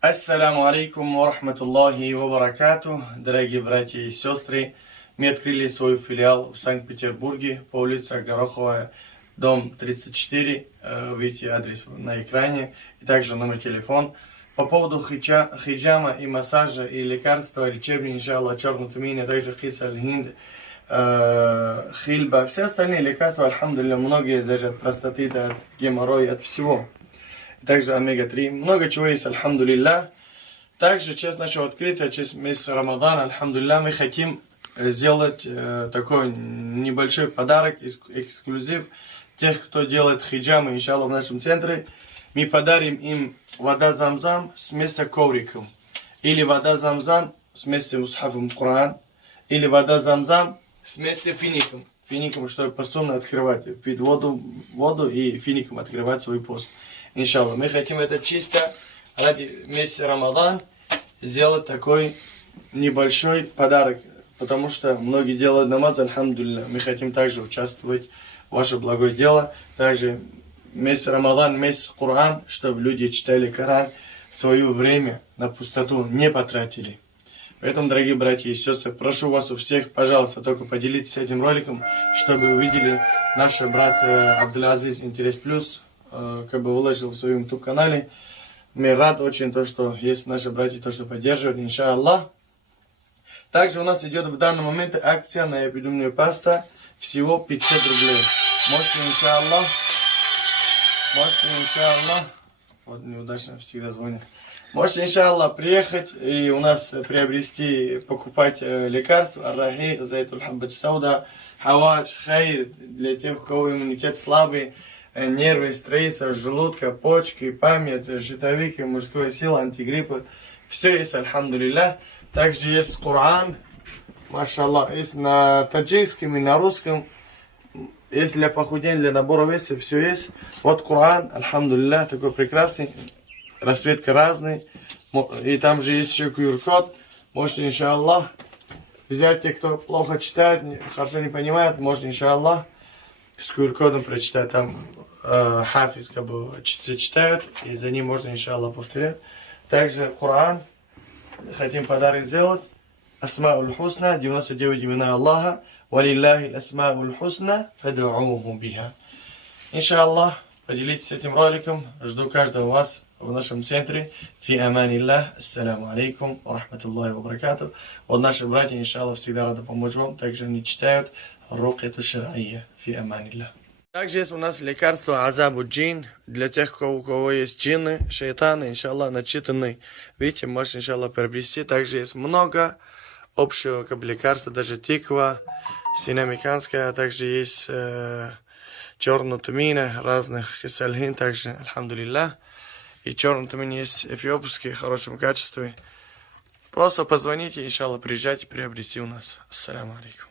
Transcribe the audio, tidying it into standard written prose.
Ассаляму алейкум ва рахматуллахи ва баракату. Дорогие братья и сестры, мы открыли свой филиал в Санкт-Петербурге по улице Гороховая, дом 34. Видите адрес на экране и также номер телефона. По поводу хиджама и массажа и лекарства, лечебные, иншаллах, черный тумин, а также хис аль-хинд, хильба, все остальные лекарства, альхамдулилля, многие даже от простоты, от геморроя, от всего. Также омега-3, много чего есть, альхамдулилля. Также, честь нашего открытия, честь месяца Рамадана, альхамдулилля, мы хотим сделать такой небольшой подарок, эксклюзив тех, кто делает хиджамы, иншаллах, в нашем центре. Мы подарим им вода замзам вместе ковриком, или вода замзам вместе мусхафом Коран, или вода замзам вместе фиником. Фиником, чтобы постно открывать, пить воду и фиником открывать свой пост. Иншаллах, мы хотим это чисто ради месяца Рамадан сделать такой небольшой подарок, потому что многие делают намаз, альхамдулилля. Мы хотим также участвовать в ваше благое дело. Также месяц Рамадан, месяц Коран, чтобы люди читали Коран, свое время на пустоту не потратили. Поэтому, дорогие братья и сестры, прошу вас у всех, пожалуйста, только поделитесь этим роликом, чтобы увидели наш брат Абдул-Азиз Интерес Плюс, как бы выложил в своем YouTube канале. Мне рад очень то, что есть наши братья, то, что поддерживают, иншаллах. Также у нас идет в данный момент акция на эпидемию паста, всего 500 рублей. Можете, иншаллах, вот неудачно всегда звонят. Можете, иншаллах, приехать и у нас приобрести, покупать лекарства, аррахи, зайтуль хаббат сауда, хавадж, хайр, для тех, у кого иммунитет слабый, нервы, стресс, желудка, почки, память, щитовики, мужская сила, антигриппы. Все есть, альхамдулилля. Также есть Коран, машаллах, есть на таджикском и на русском. Есть для похудения, для набора веса, все есть. Вот Коран, альхамдулилля, такой прекрасный. Расцветка разный. И там же есть еще QR-код. Можете, иншаллах, взять те, кто плохо читает, хорошо не понимает, можно, иншаллах, с QR-кодом прочитать. Там хафиз как бы читают, и за ним можно, иншаллах, повторять. Также Коран. Хотим подарок сделать. Асмауль хусна, 99 имена Аллаха. Валиллахи асмауль хусна, фадууху биха. Иншаллах, поделитесь этим роликом. Жду каждого вас в нашем центре. Фи аманиллах. Ассаляму алейкум ва рахматуллахи ва баракату. Вот наши братья, иншаллах, всегда рады помочь вам. Также они читают рукъяту шар'ия. Фи аманиллах. Также есть у нас лекарство азабу джин, для тех, у кого есть джинны, шайтаны, иншаллах, начитанные. Видите, можете, иншаллах, приобрести. Также есть много общего как бы лекарства, даже тиква, синамиканская, а также есть черный тумин, разных хисальхин, также, альхамдулилля. И черный тумин есть эфиопский, в хорошем качестве. Просто позвоните, иншаллах, приезжайте, приобрести у нас. Ассаляму алейкум.